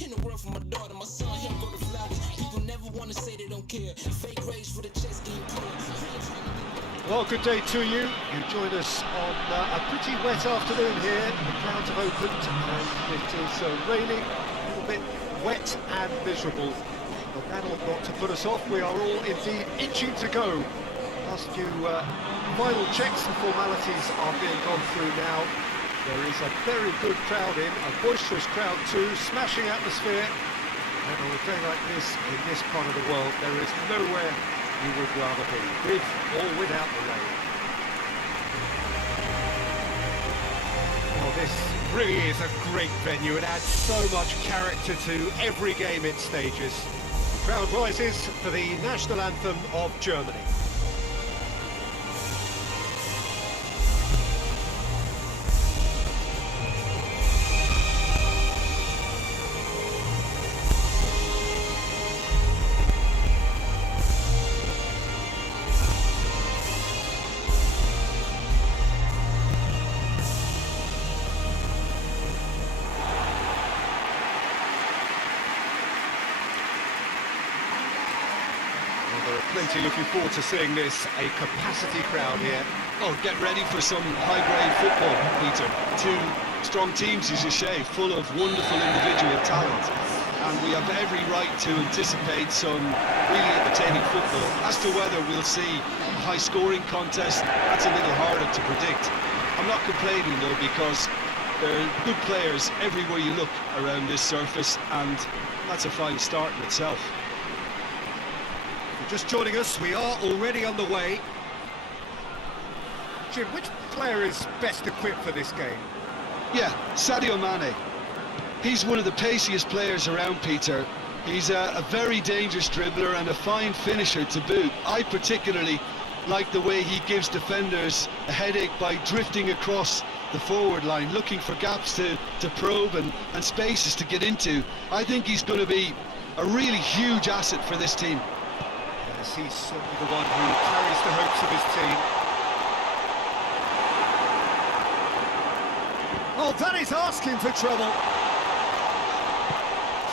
In the world for my daughter, my son, he'll go to flowers. People never want to say they don't care. Fake rage for the chess game player. Well, good day to you. You join us on a pretty wet afternoon here. The clouds have opened and it is raining, a little bit wet and miserable. But that ought not to put us off. We are all indeed itching to go. Last few final checks and formalities are being gone through now. There is a very good crowd in, a boisterous crowd too, smashing atmosphere. And on a day like this, in this part of the world, there is nowhere you would rather be, with or without the rain. Well, this really is a great venue. It adds so much character to every game it stages. The crowd rises for the national anthem of Germany. Plenty looking forward to seeing this, a capacity crowd here. Oh, get ready for some high-grade football, Peter. Two strong teams, as you say, full of wonderful individual talent. And we have every right to anticipate some really entertaining football. As to whether we'll see a high-scoring contest, that's a little harder to predict. I'm not complaining, though, because there are good players everywhere you look around this surface, and that's a fine start in itself. Just joining us, we are already on the way. Jim, which player is best equipped for this game? Yeah, Sadio Mane. He's one of the paciest players around, Peter. He's a very dangerous dribbler and a fine finisher to boot. I particularly like the way he gives defenders a headache by drifting across the forward line, looking for gaps to probe and spaces to get into. I think he's going to be a really huge asset for this team. Yes, he's certainly the one who carries the hopes of his team. Oh, that is asking for trouble.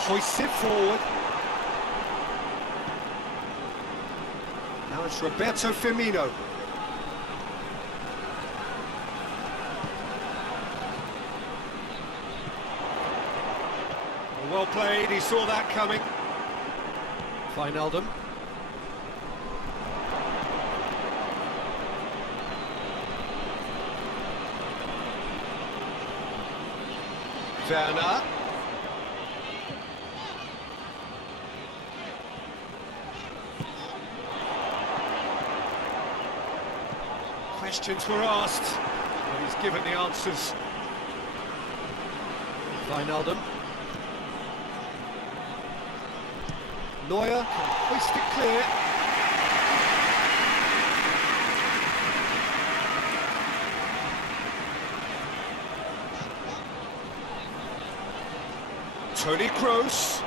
Hoists it forward. Now it's Roberto Firmino. Well played, he saw that coming. Wijnaldum. Werner. Questions were asked, and he's given the answers. Wijnaldum. Neuer can hoist it clear. Toni Kroos.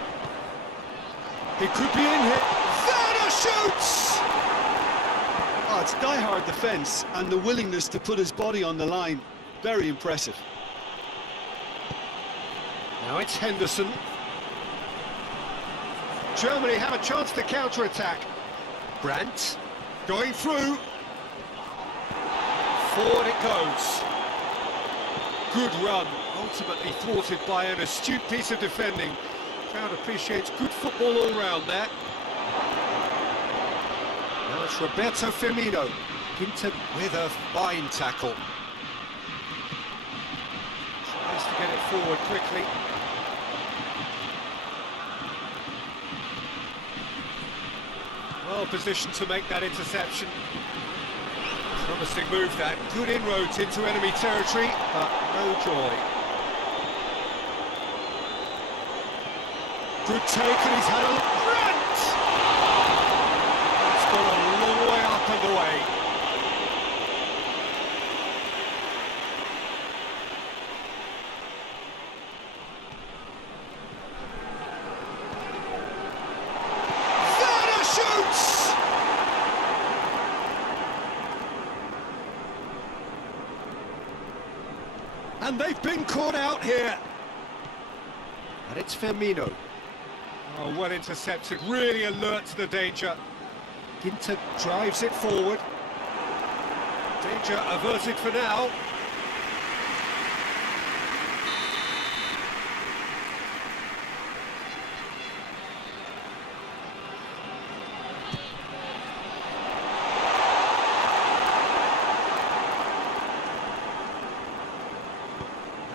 He could be in here. Werner shoots! Oh, it's die-hard defence and the willingness to put his body on the line. Very impressive. Now it's Henderson. Germany have a chance to counter-attack. Brandt going through. Forward it goes. Good run, ultimately thwarted by an astute piece of defending. Crowd appreciates good football all round there. Now it's Roberto Firmino. Inter with a fine tackle. Tries to get it forward quickly. Well positioned to make that interception. Promising move that. Good inroads into enemy territory, but no joy. Good take, and he's had a Brandt! It's gone a long way up and away. Werner shoots! And they've been caught out here. And it's Firmino. Oh, well intercepted, really alert to the danger. Ginter drives it forward. Danger averted for now.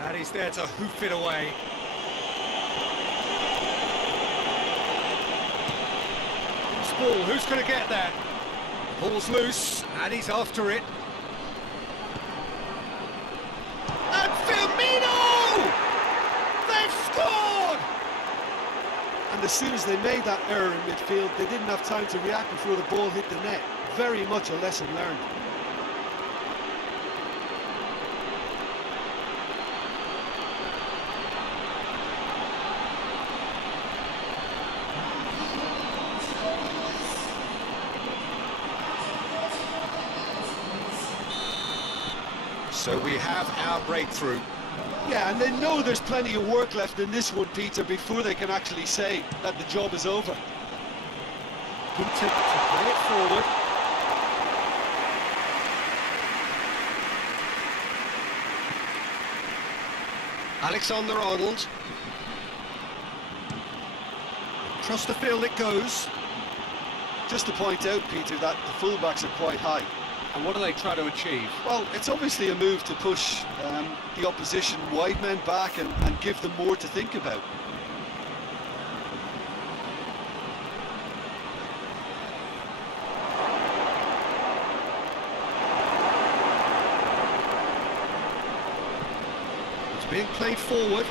And he's there to hoof it away. Ball, who's going to get that? Ball's loose, and he's after it. And Firmino! They've scored! And as soon as they made that error in midfield, they didn't have time to react before the ball hit the net. Very much a lesson learned. So we have our breakthrough. Yeah, and they know there's plenty of work left in this one, Peter, before they can actually say that the job is over. Ginter to play it forward. Alexander-Arnold. Across the field it goes. Just to point out, Peter, that the fullbacks are quite high. And what do they try to achieve? Well, it's obviously a move to push the opposition wide men back and give them more to think about. It's being played forward.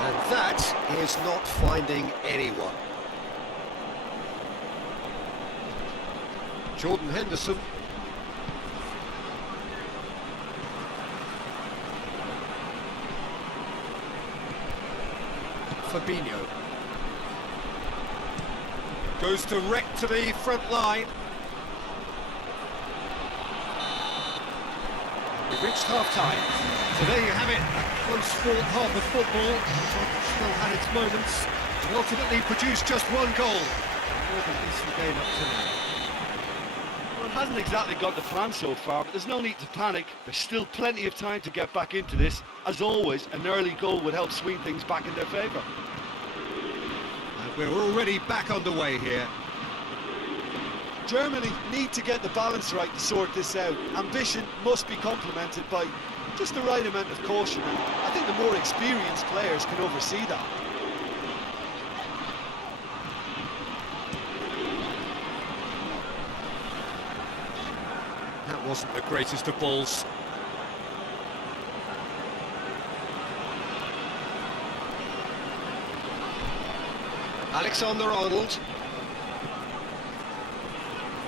And that is not finding anyone. Jordan Henderson. Fabinho. Goes direct to the front line. We've reached half-time. So there you have it, a close-fought half of football. Still had its moments, and ultimately produced just one goal. More than decent game up to now. It hasn't exactly got the plan so far, but there's no need to panic. There's still plenty of time to get back into this. As always, an early goal would help swing things back in their favour. And we're already back underway here. Germany need to get the balance right to sort this out. Ambition must be complemented by just the right amount of caution, and I think the more experienced players can oversee that. That wasn't the greatest of balls. Alexander-Arnold.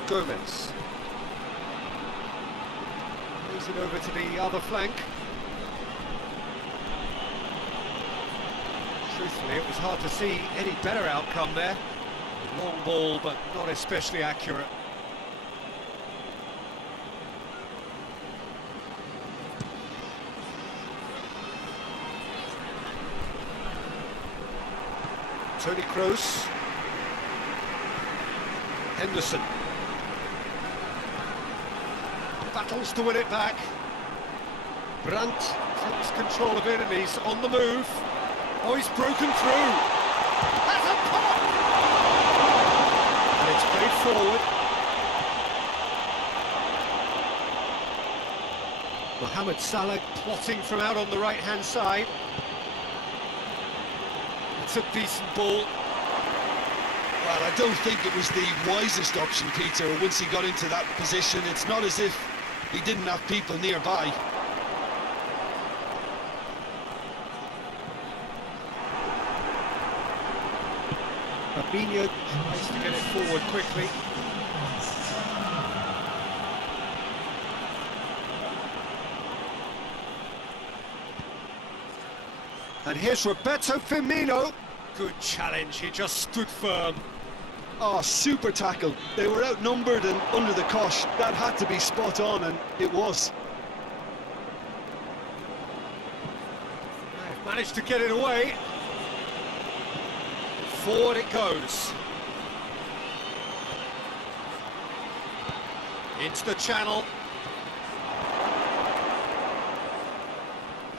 Gomez. Moves it over to the other flank. Truthfully, it was hard to see any better outcome there. Long ball, but not especially accurate. Toni Kroos. Henderson. Battles to win it back. Brandt takes control of it and he's on the move. Oh, he's broken through. Has a pop! And it's played forward. Mohamed Salah plotting from out on the right-hand side. It's a decent ball. Well, I don't think it was the wisest option, Peter, once he got into that position. It's not as if he didn't have people nearby. Fabinho tries to get it forward quickly. And here's Roberto Firmino. Good challenge, he just stood firm. Oh, super tackle. They were outnumbered and under the cosh. That had to be spot on, and it was. Managed to get it away. Forward it goes. Into the channel.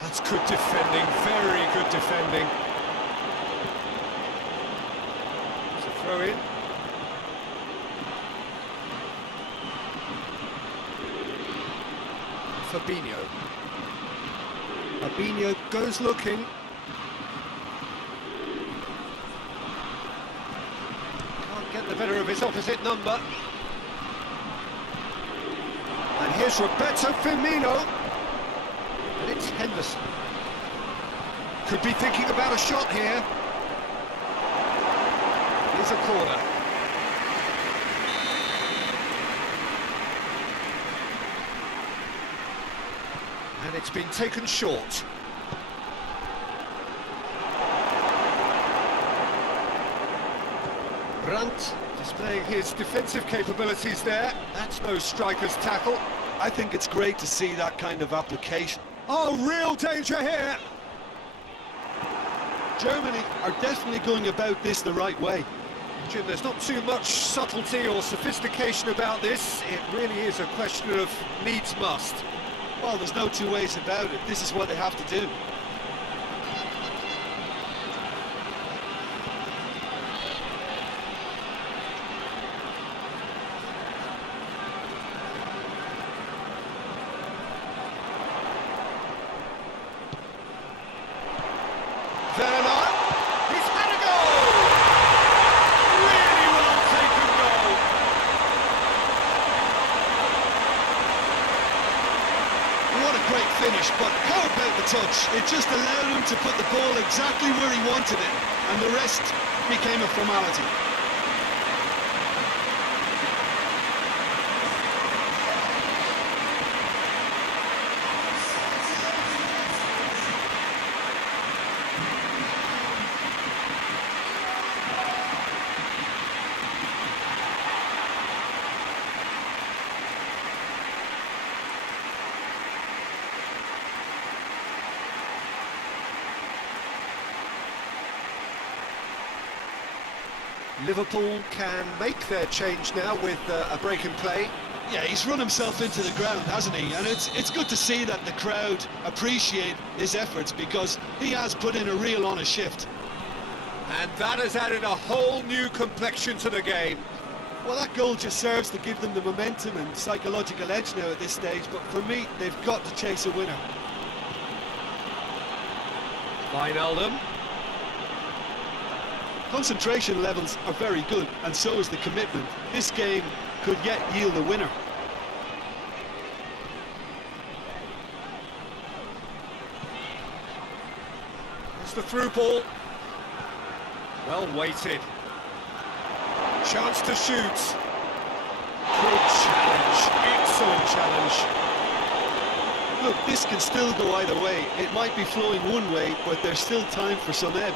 That's good defending, very good defending. It's a throw in. Fabinho. Fabinho goes looking. Can't get the better of his opposite number. And here's Roberto Firmino. And it's Henderson. Could be thinking about a shot here. Here's a corner. And it's been taken short. Brandt displaying his defensive capabilities there. That's no striker's tackle. I think it's great to see that kind of application. Oh, real danger here! Germany are definitely going about this the right way. Jim, there's not too much subtlety or sophistication about this. It really is a question of needs must. Well, there's no two ways about it. This is what they have to do. He's had a goal! Really well taken goal. What a great finish, but how about the touch? It just allowed him to put the ball exactly where he wanted it, and the rest became a formality. Liverpool can make their change now with a break in play. Yeah, he's run himself into the ground, hasn't he? And it's good to see that the crowd appreciate his efforts, because he has put in a real honest shift. And that has added a whole new complexion to the game. Well, that goal just serves to give them the momentum and psychological edge now at this stage, but for me, they've got to chase a winner. Wijnaldum. Concentration levels are very good, and so is the commitment. This game could yet yield a winner. It's the through ball. Well weighted. Chance to shoot. Good challenge. Excellent challenge. Look, this can still go either way. It might be flowing one way, but there's still time for some ebb.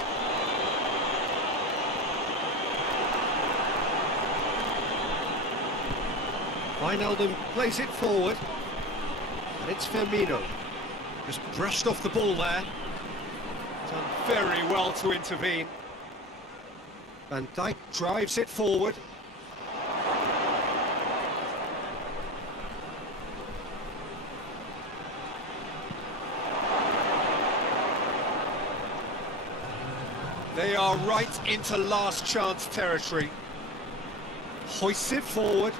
Wijnaldum plays it forward, and it's Firmino. Just brushed off the ball there. Done very well to intervene. Van Dijk drives it forward. They are right into last chance territory. Hoists it forward.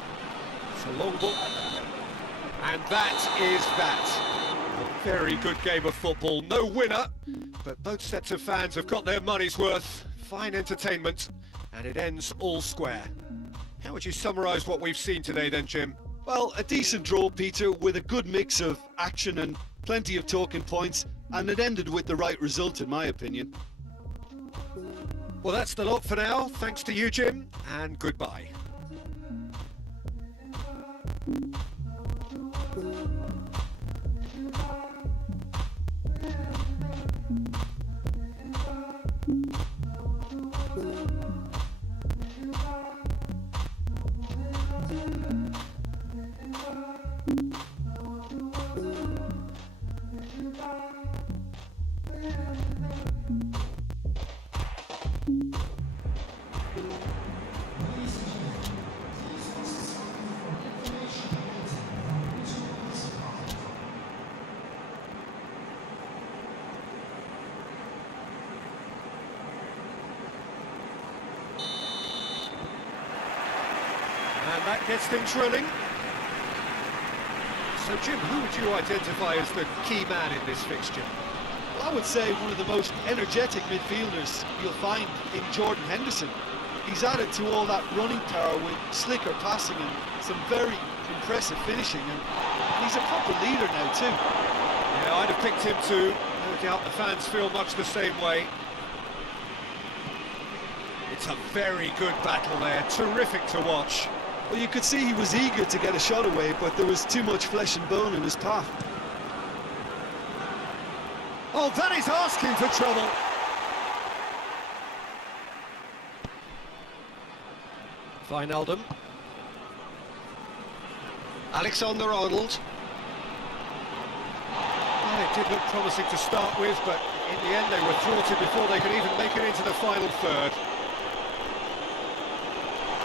It's a long ball. And that is that. A very good game of football. No winner, but both sets of fans have got their money's worth. Fine entertainment, and it ends all square. How would you summarise what we've seen today then, Jim? Well, a decent draw, Peter, with a good mix of action and plenty of talking points, and it ended with the right result, in my opinion. Well, that's the lot for now. Thanks to you, Jim, and goodbye. And that gets things rolling. So, Jim, who would you identify as the key man in this fixture? Well, I would say one of the most energetic midfielders you'll find in Jordan Henderson. He's added to all that running power with slicker passing and some very impressive finishing, and he's a proper leader now too. Yeah, I'd have picked him too. No doubt the fans feel much the same way. It's a very good battle there, terrific to watch. Well, you could see he was eager to get a shot away, but there was too much flesh and bone in his path. Oh, that is asking for trouble. Wijnaldum. Alexander-Arnold. Well, it did look promising to start with, but in the end they were thwarted before they could even make it into the final third.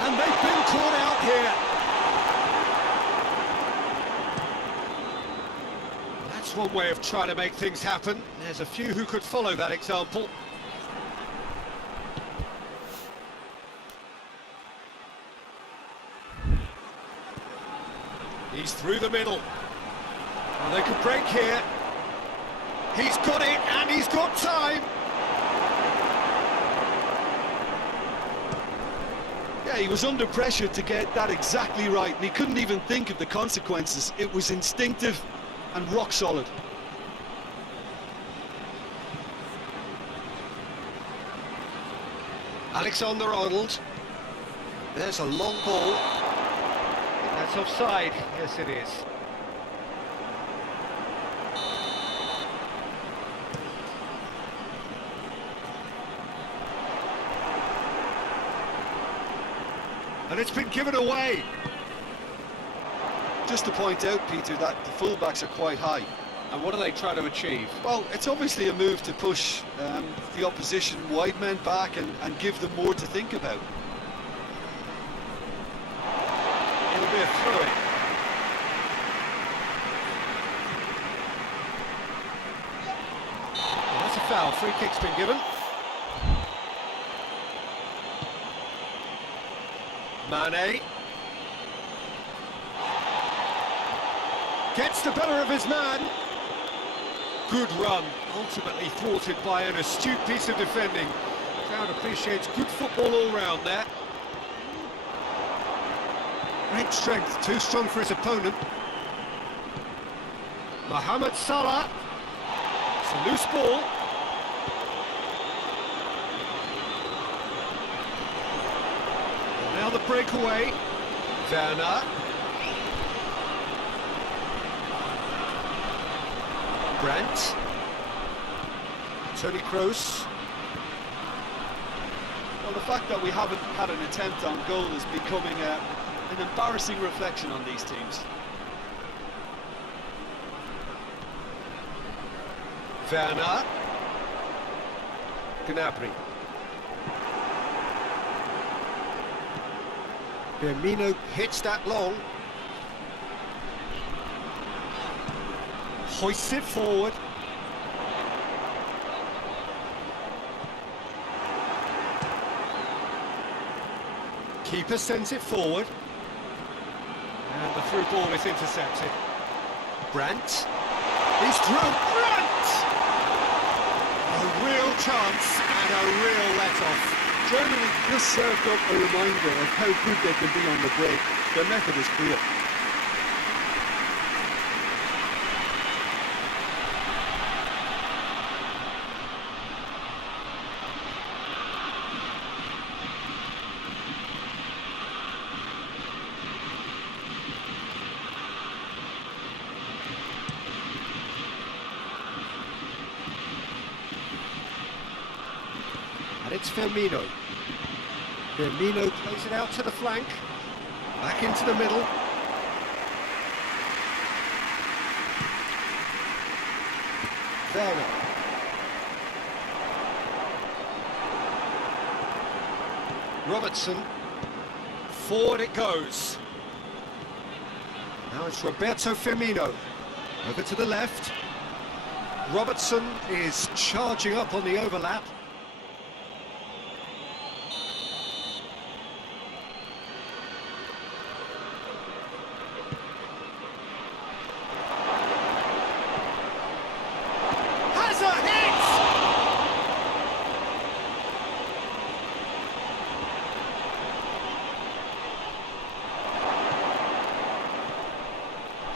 And they've been caught out here. That's one way of trying to make things happen. There's a few who could follow that example. He's through the middle. Well, they could break here. He's got it, and he's got time. Yeah, he was under pressure to get that exactly right, and he couldn't even think of the consequences. It was instinctive and rock solid. Alexander-Arnold. There's a long ball. That's offside. Yes, it is. And it's been given away. Just to point out, Peter, that the fullbacks are quite high. And what are they trying to achieve? Well, it's obviously a move to push the opposition wide men back and give them more to think about. It'll be a throw-in. Well, that's a foul. Free kick's been given. Mane. Gets the better of his man. Good run, ultimately thwarted by an astute piece of defending. Crowd appreciates good football all round there. Great strength, too strong for his opponent. Mohamed Salah. It's a loose ball. Now the breakaway. Werner. Brandt. Toni Kroos. Well, the fact that we haven't had an attempt on goal is becoming an embarrassing reflection on these teams. Werner. Gnabry. Firmino hits that long. Hoists it forward. Keeper sends it forward. And the through ball is intercepted. Brandt. He's through. Brandt! A real chance and a real let-off. Germany just served up a reminder of how good they can be on the break. Their method is clear. And it's Firmino. Firmino plays it out to the flank. Back into the middle. Werner. Robertson. Forward it goes. Now it's Roberto Firmino. Over to the left. Robertson is charging up on the overlap. Has a hit!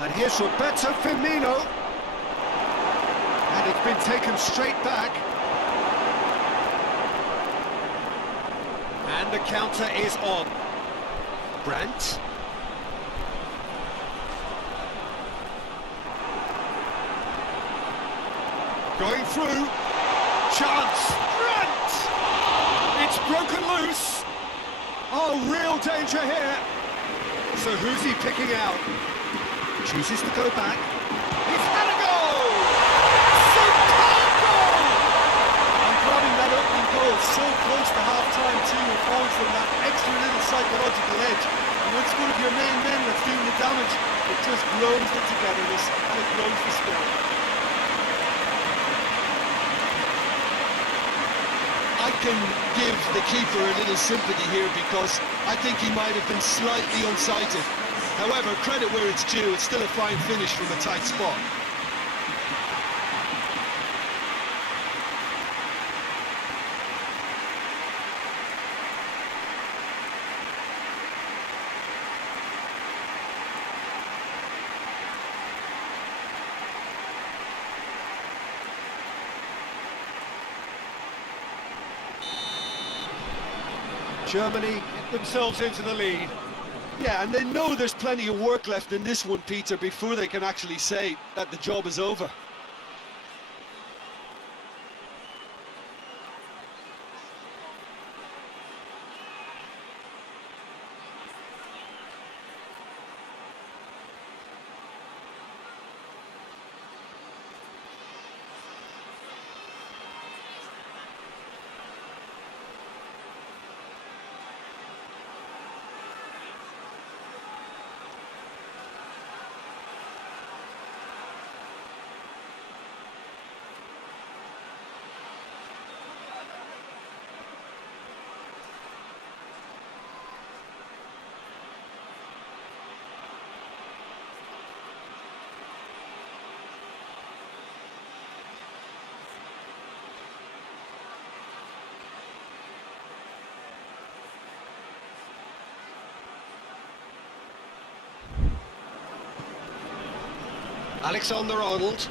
And here's Roberto Firmino. And it's been taken straight back. And the counter is on. Brandt. Going through. Chance. Brandt! It's broken loose. Oh, real danger here. So who's he picking out? Chooses to go back. He's had a goal! Superb goal! And grabbing that opening goal so close to half-time too affords them that extra little psychological edge. And when it's one of your main men that's doing the damage, it just grows the togetherness and it grows the spirit. I can give the keeper a little sympathy here because I think he might have been slightly unsighted. However, credit where it's due, it's still a fine finish from a tight spot. Germany get themselves into the lead. Yeah, and they know there's plenty of work left in this one, Peter, before they can actually say that the job is over. Alexander-Arnold.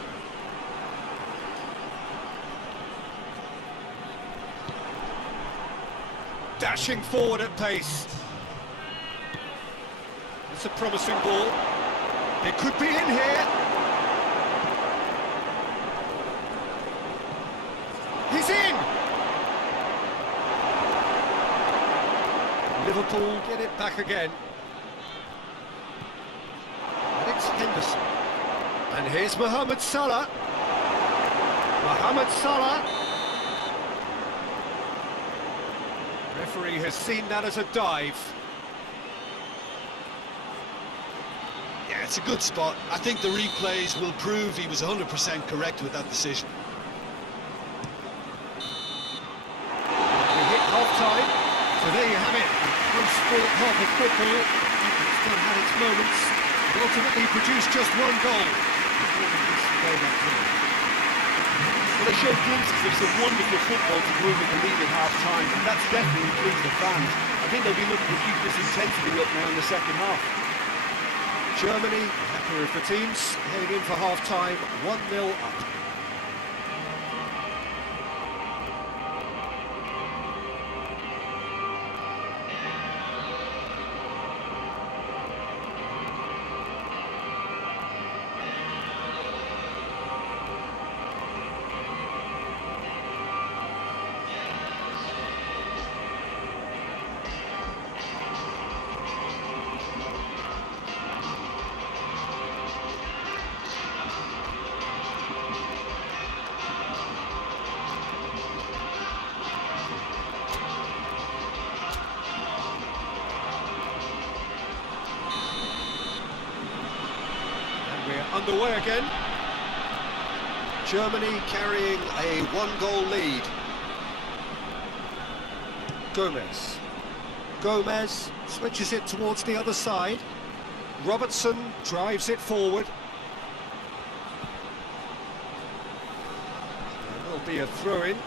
Dashing forward at pace. It's a promising ball. It could be in here. He's in! Liverpool get it back again. And it's Henderson. And here's Mohamed Salah. Mohamed Salah. Referee has seen that as a dive. Yeah, it's a good spot. I think the replays will prove he was 100% correct with that decision. We hit half-time, so there you have it. Close sport half of football. It's still had its moments, but ultimately produced just one goal. Well, they showed glimpses of some wonderful football to go in with the lead at half-time, and that's definitely pleased the fans. I think they'll be looking to keep this intensity up now in the second half. Germany, happier of the teams, heading in for half-time, 1-0 up. underway again. Germany carrying a one-goal lead. Gomez switches it towards the other side. Robertson drives it forward. There'll be a throw-in.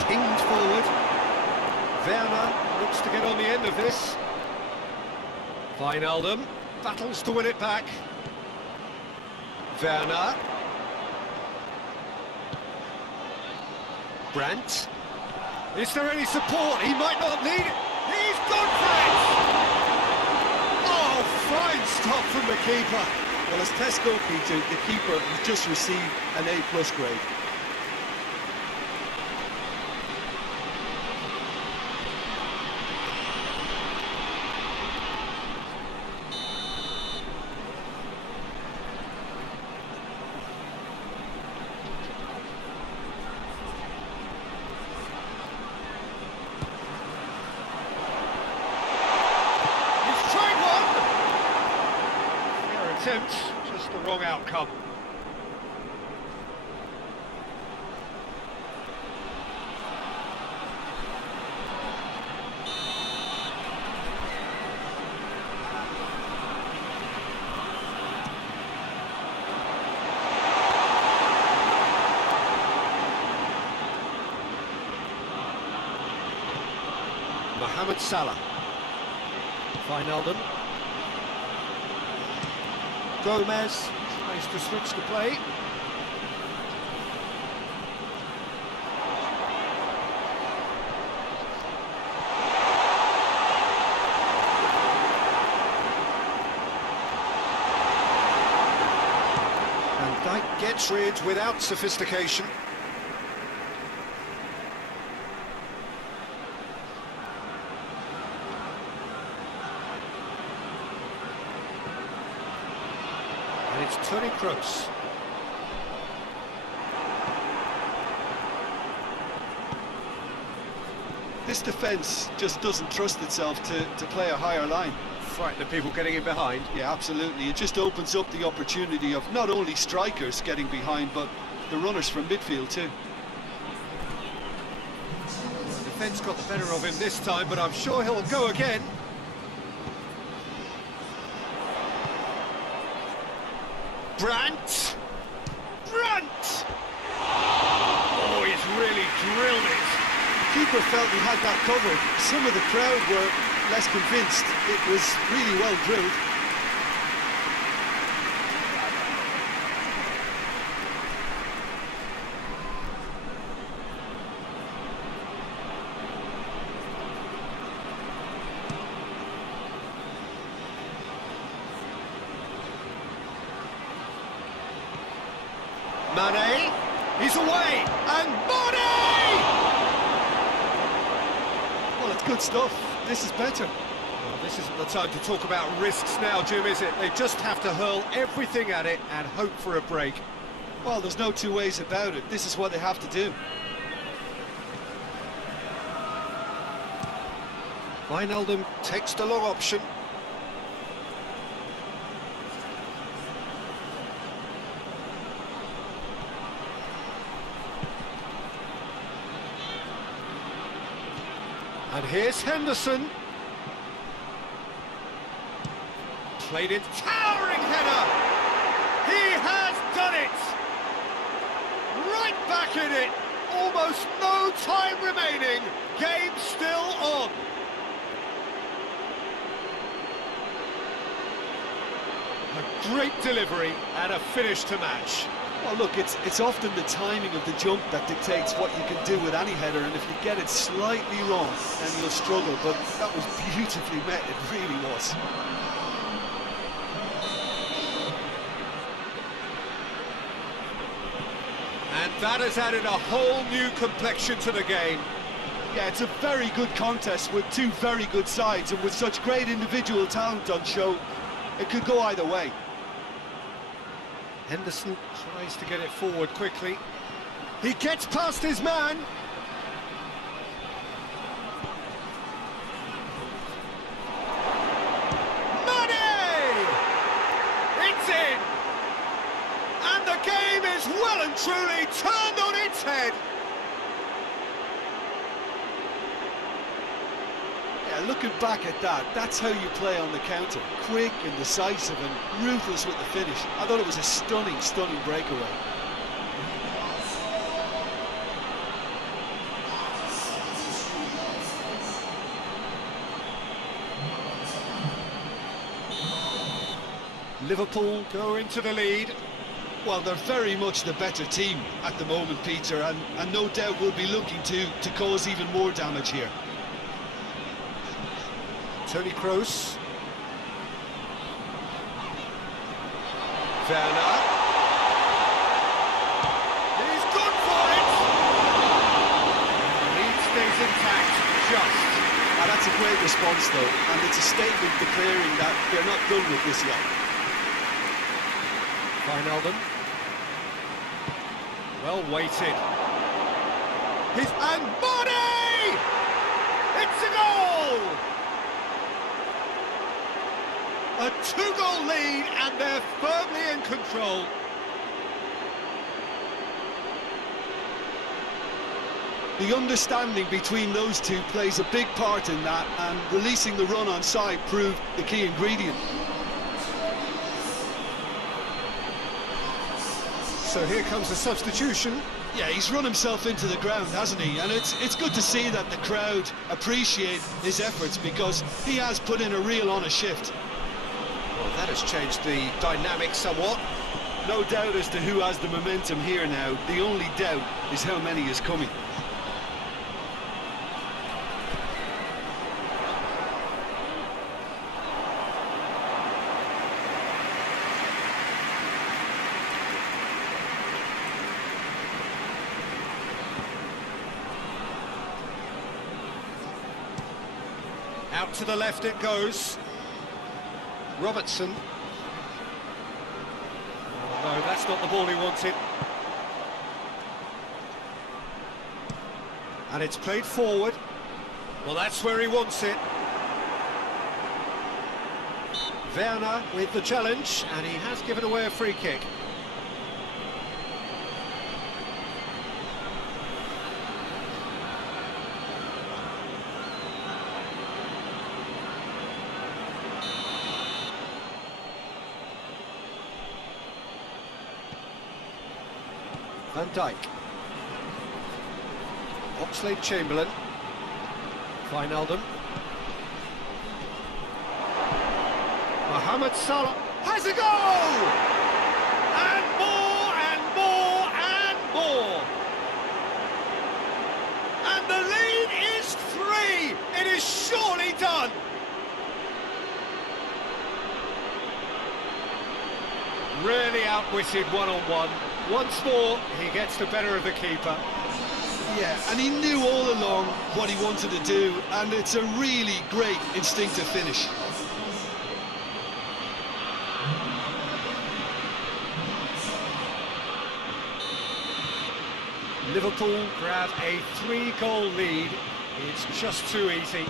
Pinged forward. Werner looks to get on the end of this. Wijnaldum battles to win it back. Werner. Brandt. Is there any support? He might not need it. He's gone for it! Oh, fine stop from the keeper. Well, as test goalkeeper, the keeper has just received an A+ grade. Just the wrong outcome. Mohamed Salah. Wijnaldum. Gomez tries to switch the play. And Dijk gets rid without sophistication. And it's Toni Kroos. This defence just doesn't trust itself to play a higher line. Frighten the people getting in behind. Yeah, absolutely. It just opens up the opportunity of not only strikers getting behind, but the runners from midfield too. The defence got the better of him this time, but I'm sure he'll go again. Brandt! Oh, he's really drilled it. The keeper felt he had that covered. Some of the crowd were less convinced. It was really well drilled. Mane, he's away, and Mane! Well, it's good stuff. This is better. Well, this isn't the time to talk about risks now, Jim, is it? They just have to hurl everything at it and hope for a break. Well, there's no two ways about it. This is what they have to do. Wijnaldum takes the long option. And here's Henderson. Played in, towering header! He has done it! Right back in it! Almost no time remaining. Game still on. A great delivery and a finish to match. Well, look, it's often the timing of the jump that dictates what you can do with any header, and if you get it slightly wrong, then you'll struggle, but that was beautifully met, it really was. And that has added a whole new complexion to the game. Yeah, it's a very good contest with two very good sides, and with such great individual talent on show, it could go either way. Henderson tries to get it forward quickly. He gets past his man. and truly turned on its head. Yeah, looking back at that, that's how you play on the counter. Quick and decisive and ruthless with the finish. I thought it was a stunning, stunning breakaway. Liverpool go into the lead. Well, they're very much the better team at the moment, Peter, and no doubt will be looking to cause even more damage here. Toni Kroos. Werner. He's good for it! The lead stays intact, just. And that's a great response, though, and it's a statement declaring that they're not done with this yet. Wijnaldum. Well weighted. And Body! It's a goal! A two-goal lead, and they're firmly in control. The understanding between those two plays a big part in that, and releasing the run on side proved the key ingredient. So here comes the substitution. Yeah, he's run himself into the ground, hasn't he? And it's good to see that the crowd appreciate his efforts, because he has put in a real honest shift. Well, that has changed the dynamic somewhat. No doubt as to who has the momentum here now. The only doubt is how many is coming. Out to the left it goes. Robertson. Oh, no, that's not the ball he wanted. And it's played forward. Well, that's where he wants it. Werner with the challenge, and he has given away a free kick. Van Dijk. Oxlade-Chamberlain. Wijnaldum. Mohamed Salah has a goal! And more and more and more! And the lead is 3! It is surely done! Really outwitted one-on-one. Once more, he gets the better of the keeper. Yeah, and he knew all along what he wanted to do, and it's a really great instinctive finish. Liverpool grab a 3-goal lead. It's just too easy.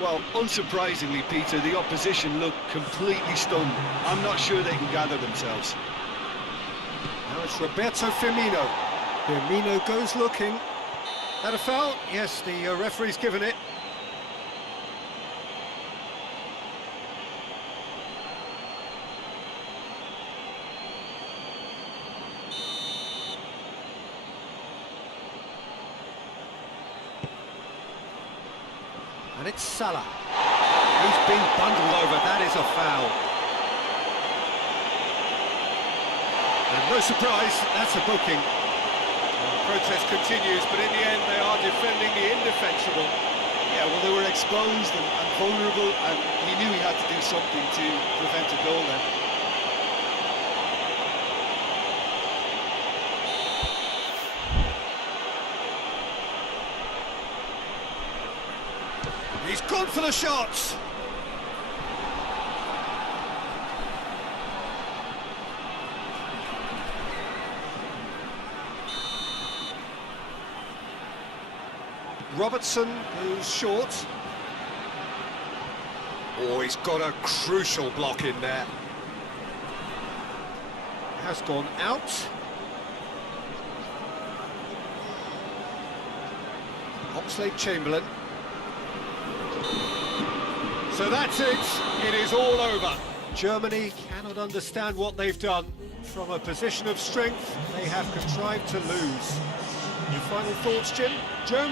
Well, unsurprisingly, Peter, the opposition look completely stunned. I'm not sure they can gather themselves. Now it's Roberto Firmino. Firmino goes looking. That a foul? Yes, the referee's given it. And it's Salah. He's been bundled over, that is a foul. And no surprise, that's a booking. The protest continues, but in the end they are defending the indefensible. Yeah, well, they were exposed and vulnerable, and he knew he had to do something to prevent a goal then. He's gone for the shots. Robertson goes short. Oh, he's got a crucial block in there. Has gone out. Oxlade-Chamberlain. So that's it. It is all over. Germany cannot understand what they've done. From a position of strength, they have contrived to lose. Your final thoughts, Jim? Germany